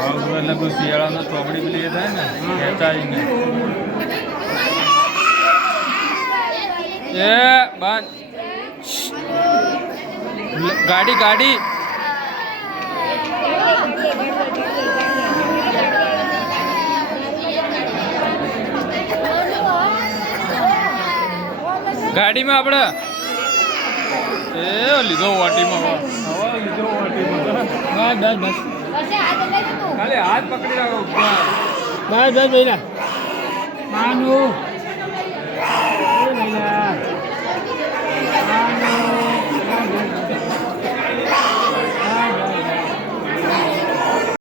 એટલે કોઈ શિયાળાનો ચોકડી પેલી એ થાય ને ખેંચાઈને એ બંધ ગાડી ગાડી ગાડીમાં આપણે એ લીધો વાટીમાં લીધો વાટીમાં હા બસ ખાલી હાથ પકડી રાખો બસ બસ ભાઈ ના